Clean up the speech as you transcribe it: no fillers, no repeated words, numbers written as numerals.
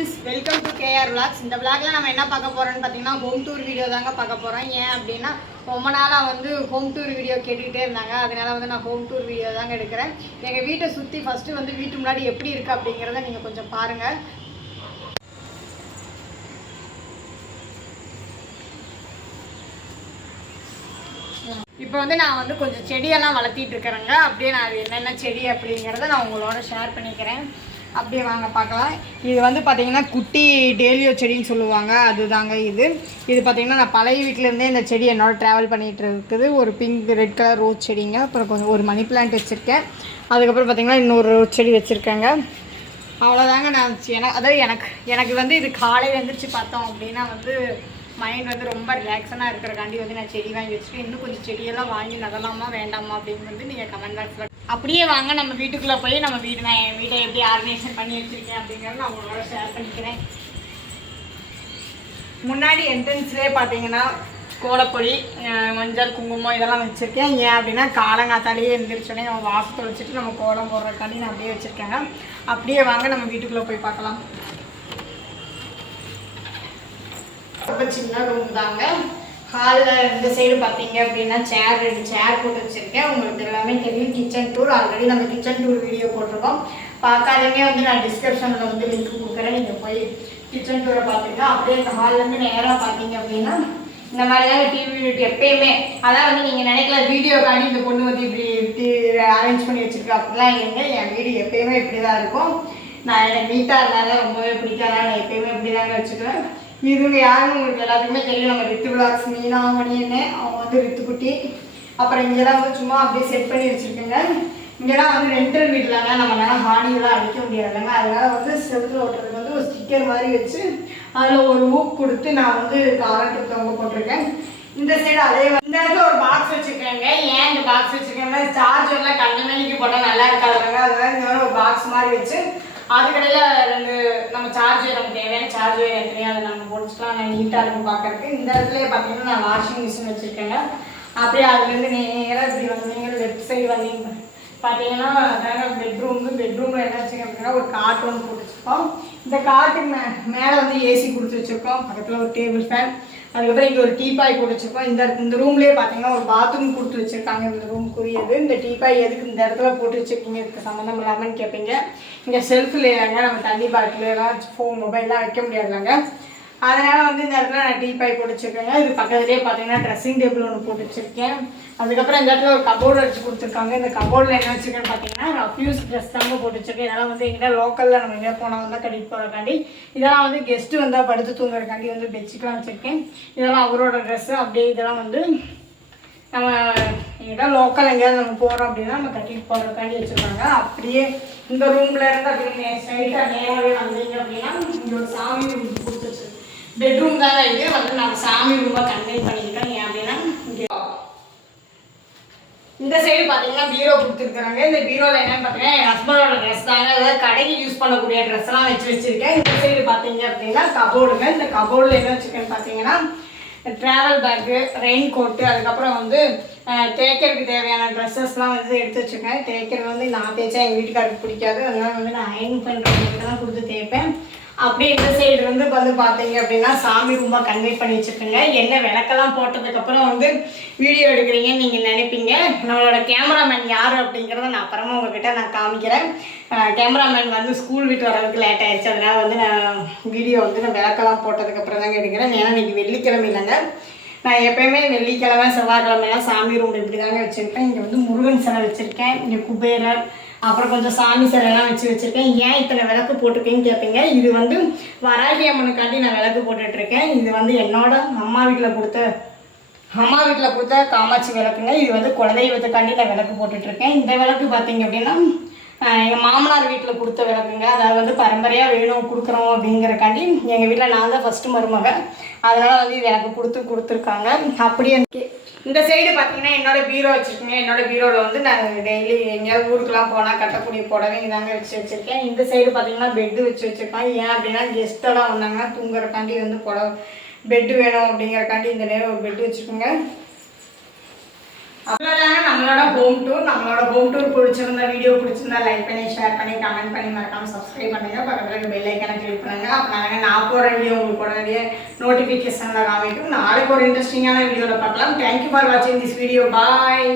Friends, welcome to KR vlogs. இந்த விளாக்ல நம்ம என்ன பார்க்க போகிறோம்னு பார்த்தீங்கன்னா ஹோம் டூர் வீடியோ தாங்க பார்க்க போகிறோம். ஏன் அப்படின்னா ரொம்ப நாளாக வந்து ஹோம் டூர் வீடியோ கேட்டுக்கிட்டே இருந்தாங்க. அதனால வந்து நான் ஹோம் டூர் வீடியோ தாங்க எடுக்கிறேன். எங்கள் வீட்டை சுற்றி ஃபஸ்ட்டு வந்து வீட்டு முன்னாடி எப்படி இருக்குது அப்படிங்கிறத நீங்கள் கொஞ்சம் பாருங்கள். இப்போ வந்து நான் வந்து கொஞ்சம் செடியெல்லாம் வளர்த்திட்டு இருக்கிறேங்க. அப்படியே நான் என்னென்ன செடி அப்படிங்கிறத நான் உங்களோட ஷேர் பண்ணிக்கிறேன். அப்படியே வாங்க பார்க்கலாம். இது வந்து பார்த்திங்கன்னா குட்டி டேலியோ செடின்னு சொல்லுவாங்க, அதுதாங்க இது. இது பார்த்திங்கன்னா நான் பழைய வீட்டிலேருந்தே இந்த செடி என்னோட ட்ராவல் பண்ணிகிட்டு இருக்குது. ஒரு பிங்க் ரெட் கலர் ரோஸ் செடிங்க, அப்புறம் கொஞ்சம் ஒரு மணி பிளான்ட் வச்சுருக்கேன். அதுக்கப்புறம் பார்த்திங்கன்னா இன்னொரு ரோஸ் செடி வச்சுருக்கேங்க. அவ்வளோதாங்க. நான் அதாவது எனக்கு வந்து இது காலையில் எழுந்திரிச்சு பார்த்தோம் அப்படின்னா வந்து மைண்ட் வந்து ரொம்ப ரிலாக்ஸனாக இருக்கிறக்காண்டி வந்து நான் செடி வாங்கி வச்சுட்டு இன்னும் கொஞ்சம் செடியெல்லாம் வாங்கி நடலாமா வேண்டாமா அப்படின்னு வந்து நீங்கள் கமெண்ட் பாக்ஸில் அப்படியே வாங்க. நம்ம வீட்டுக்குள்ளே போய் நம்ம நான் என் வீட்டை எப்படி ஆர்கனைசேஷன் பண்ணி வச்சுருக்கேன் அப்படிங்கிறத நான் உங்களோட ஷேர் பண்ணிக்கிறேன். முன்னாடி என்ட்ரன்ஸ்லேயே பார்த்தீங்கன்னா கோலப்பொடி, மஞ்சள், குங்குமம் இதெல்லாம் வச்சுருக்கேன். ஏன் அப்படின்னா காலங்காத்தாலேயே எழுந்திரிச்சோடனே நம்ம வாசத்தை வச்சுட்டு நம்ம கோலம் போடுறதுக்காண்டி நான் அப்படியே வச்சுருக்கேங்க. அப்படியே வாங்க நம்ம வீட்டுக்குள்ளே போய் பார்க்கலாம். ரொம்ப சின்ன ரூம் தாங்க. ஹாலில் இந்த சைடு பார்த்தீங்க அப்படின்னா ரெண்டு சேர் போட்டு வச்சுருக்கேன். உங்களுக்கு எல்லாமே தெரியும், கிச்சன் டூர். ஆல்ரெடி நம்ம கிச்சன் டூர் வீடியோ போட்டிருக்கோம். பார்க்காதவங்க வந்து நான் டிஸ்கிரிப்ஷனில் வந்து லிங்க் கொடுக்குறேன், நீங்கள் போய் கிச்சன் டூரை பார்த்துங்க. அப்படியே இந்த ஹால்லேருந்து நேராக பார்த்தீங்க அப்படின்னா இந்த மாதிரியான டிவி யூனிட் எப்பயுமே, அதான் வந்து நீங்கள் நினைக்கலாம் வீடியோக்காண்டி இந்த பொண்ணு வந்து இப்படி அரேஞ்ச் பண்ணி வச்சுருக்கேன் அப்படிலாம் இல்லைங்க. என் வீடு எப்பயுமே இப்படி தான் இருக்கும். நான் எனக்கு நீட்டாக இருந்தாலும் ரொம்பவே பிடிக்காதான், நான் எப்பயுமே இப்படி தாங்க வச்சுக்குவேன். இவங்க யாருன்னு உங்களுக்கு எல்லாத்துக்குமே தெரியும், நம்ம ரித்து விளாக்ஸ் மீனா மணியன்னு. அவங்க வந்து ரித்துக்குட்டி. அப்புறம் இங்கெல்லாம் வந்து சும்மா அப்படியே செட் பண்ணி வச்சுருக்கேங்க. இங்கெல்லாம் வந்து ரெண்டல் வீட்டில்ங்க, நம்மளால ஹானியெல்லாம் அடிக்க முடியாதுங்க. அதனால் வந்து செவத்தில் ஓட்டுறதுக்கு வந்து ஒரு ஸ்டிக்கர் மாதிரி வச்சு அதில் ஒரு ஊக் கொடுத்து நான் வந்து காலத்துக்கு தொங்க போட்டிருக்கேன். இந்த சைடு அதே இந்த இடத்துல ஒரு பாக்ஸ் வச்சுருக்கேங்க. ஏன் இந்த பாக்ஸ் வச்சுருக்கேன்னா சார்ஜர்லாம் கண்ணு மேனிக்கு போட்டால் நல்லா இருக்காதுங்க. அதனால இந்த மாதிரி ஒரு பாக்ஸ் மாதிரி வச்சு அதுக்கடையில் நம்ம சார்ஜர், நமக்கு தேவையான சார்ஜர் எத்தனையோ அதை நம்ம போட்டுக்கலாம். நான் நீட்டாக இருக்கும் பார்க்கறதுக்கு. இந்த இடத்துல பார்த்தீங்கன்னா நான் வாஷிங் மிஷின் வச்சுருக்கேங்க. அப்படியே அதுலேருந்து நேராக இப்படி வந்தீங்க லெஃப்ட் சைடு வந்தீங்க பார்த்தீங்கன்னா அதாங்க பெட்ரூமில் என்ன வச்சுருக்கேன் அப்படின்னா ஒரு காட் ஒன்று போட்டு வச்சுருக்கோம். இந்த காட்டுக்கு மேலே வந்து ஏசி கொடுத்து வச்சுருக்கோம். பக்கத்தில் ஒரு டேபிள் ஃபேன், அதுக்கப்புறம் இங்கே ஒரு டீபாய் போட்டு வச்சுருக்கோம். இந்த ரூம்லேயே பார்த்தீங்கன்னா ஒரு பாத்ரூம் கொடுத்து வச்சுருக்காங்க. இந்த ரூமுக்குரியது. இந்த டீபாய் எதுக்கு இந்த இடத்துல போட்டு வச்சுருக்கீங்க, இதுக்கு சம்மந்தம் இல்லாமல் கேட்பீங்க. இங்கே செல்ஃபில் இல்லைங்க, நம்ம தண்ணி பாட்டிலெலாம் ஃபோன் மொபைல்லாம் வைக்க முடியாதுங்க. அதனால் வந்து இந்த இடத்துல நான் டீபாய் போட்டு வச்சுருக்கேங்க. இது பக்கத்துலேயே பார்த்தீங்கன்னா ட்ரெஸ்ஸிங் டேபிள் ஒன்று போட்டு வச்சுருக்கேன். அதுக்கப்புறம் இந்த இடத்துல ஒரு கபோர்டு வச்சு கொடுத்துருக்காங்க. இந்த கபோர்டில் என்ன வச்சுருக்கேன்னு பார்த்தீங்கன்னா ரஃப்யூஸ் ட்ரெஸ் தாங்க போட்டு வச்சுருக்கேன். இதெல்லாம் வந்து எங்கிட்ட லோக்கலில் நம்ம எங்கே போனால் வந்தால் கட்டிட்டு போகிறக்காண்டி, இதெல்லாம் வந்து கெஸ்ட்டு வந்தால் படுத்து தூங்குறதுக்காண்டி வந்து பெட்ஷீட்லாம் வச்சுருக்கேன். இதெல்லாம் அவரோட ட்ரெஸ்ஸு. அப்படியே இதெல்லாம் வந்து நம்ம எங்கிட்ட லோக்கல் எங்கேயாவது நம்ம போகிறோம் அப்படின்னா நம்ம கட்டிட்டு போகிறதுக்காண்டி வச்சுருக்காங்க. அப்படியே இந்த ரூமில் இருந்து அப்படியே ஸ்ட்ரைட்டாக நேராகவே வந்தீங்க அப்படின்னா இங்கே ஒரு சாமி ரூம் கொடுத்து வச்சுருக்கேன். பெட்ரூம் தாங்க இது வந்து நான் சாமி ரூமாக கன்வெர்ட் பண்ணிக்கிட்டேன். ஏன் அப்படின்னா இங்கே இந்த சைடு பார்த்தீங்கன்னா பீரோ கொடுத்துருக்குறாங்க. இந்த பீரோவில் என்னன்னு பார்த்தீங்கன்னா என் ஹஸ்பண்டோட ட்ரெஸ் தாங்க, அதாவது கடைக்கு யூஸ் பண்ணக்கூடிய ட்ரெஸ்லாம் வச்சுருக்கேன். இந்த சைடு பார்த்தீங்க அப்படின்னா கபோர்டுங்க. இந்த கபோர்டில் என்ன வச்சுருக்கேன்னு பார்த்தீங்கன்னா ட்ராவல் பேக்கு, ரெயின் கோட்டு, அதுக்கப்புறம் வந்து தேய்க்கிறதுக்கு தேவையான ட்ரெஸ்ஸஸ்லாம் வந்து எடுத்து வச்சுருக்கேன். தேய்க்கிறது வந்து நான் தேய்ச்சா எங்கள் வீட்டுக்காருக்கு பிடிக்காது, அதனால் வந்து நான் அயர்ன் பண்ணுறவங்களுக்கு தான் கொடுத்து தேய்ப்பேன். அப்படியே இந்த சைடு வந்து பார்த்தீங்க அப்படின்னா சாமி ரூமா கன்வெர்ட் பண்ணி வச்சுருக்கேங்க. என்ன விளக்கெல்லாம் போட்டதுக்கப்புறம் வந்து வீடியோ எடுக்கிறீங்கன்னு நீங்கள் நினைப்பீங்க. நம்மளோட கேமராமேன் யார் அப்படிங்கிறத நான் அப்புறமா உங்ககிட்ட நான் காமிக்கிறேன். கேமராமேன் வந்து ஸ்கூல் விட்டு வரதுக்கு லேட் ஆகிடுச்சு, அதனால் வந்து நான் வீடியோ வந்து நான் விளக்கெல்லாம் போட்டதுக்கப்புறம் தாங்க எடுக்கிறேன். ஏன்னா இன்றைக்கி வெள்ளிக்கிழமை இல்லைங்க. நான் எப்போயுமே வெள்ளிக்கிழமை செவ்வாய்க்கிழமைலாம் சாமி ரூம் இப்படி தாங்க வச்சுருக்கேன். இங்கே வந்து முருகன் சிலை வச்சுருக்கேன். இங்கே குபேரர், அப்புறம் கொஞ்சம் சாமி சிலைலாம் வச்சுருக்கேன். ஏன் இத்தனை விளக்கு போட்டிருக்கேன்னு கேட்பீங்க. இது வந்து வராகி அம்மனுக்காண்டி நான் விளக்கு போட்டுட்ருக்கேன். இது வந்து என்னோட அம்மா வீட்டில் கொடுத்த காமாட்சி விளக்குங்க. இது வந்து குலதெய்வத்துக்காண்டி நான் விளக்கு போட்டுட்ருக்கேன். இந்த விளக்கு பார்த்தீங்க அப்படின்னா எங்கள் மாமனார் வீட்டில் கொடுத்த விளக்குங்க. அதாவது வந்து பரம்பரையாக வேணும் கொடுக்குறோம் அப்படிங்கிறக்காண்டி எங்கள் வீட்டில் நான் தான் ஃபஸ்ட்டு மருமக, அதனால் வந்து இது எனக்கு கொடுத்துருக்காங்க. அப்படியே இந்த சைடு பார்த்தீங்கன்னா என்னோடய பீரோ வச்சுருக்கேங்க. என்னோடய பீரோவில் வந்து நான் டெய்லி எங்கேயாவது ஊருக்குலாம் போனால் கட்டக்கூடிய புடவை இதாங்க வச்சுருக்கேன். இந்த சைடு பார்த்தீங்கன்னா பெட்டு வச்சுருக்கேன். ஏன் அப்படின்னா கெஸ்ட்டெல்லாம் வந்தாங்கன்னா தூங்குறக்காண்டி வந்து பெட்டு வேணும் அப்படிங்கிறக்காண்டி இந்த நேரம் ஒரு பெட்டு வச்சுருக்கோங்க. அவ்வளோதாங்க நம்மளோட ஹோம் டூர் பிடிச்சிருந்தா வீடியோ பிடிச்சிருந்தா லைக் பண்ணி ஷேர் பண்ணி கமெண்ட் பண்ணி மறக்காமல் சப்ஸ்கிரைப் பண்ணுங்கள். பக்கத்தில் பெல் ஐக்கானை கிளிக் பண்ணுங்கள். அப்போ நான் போகிற வீடியோ உங்களுக்கு உடனடியே நோட்டிஃபிகேஷனில் காமிக்கும். நாளைக்கு ஒரு இன்ட்ரெஸ்டிங்கான வீடியோவில் பார்க்கலாம். தேங்க்யூ ஃபார் வாட்சிங் திஸ் வீடியோ. பாய்.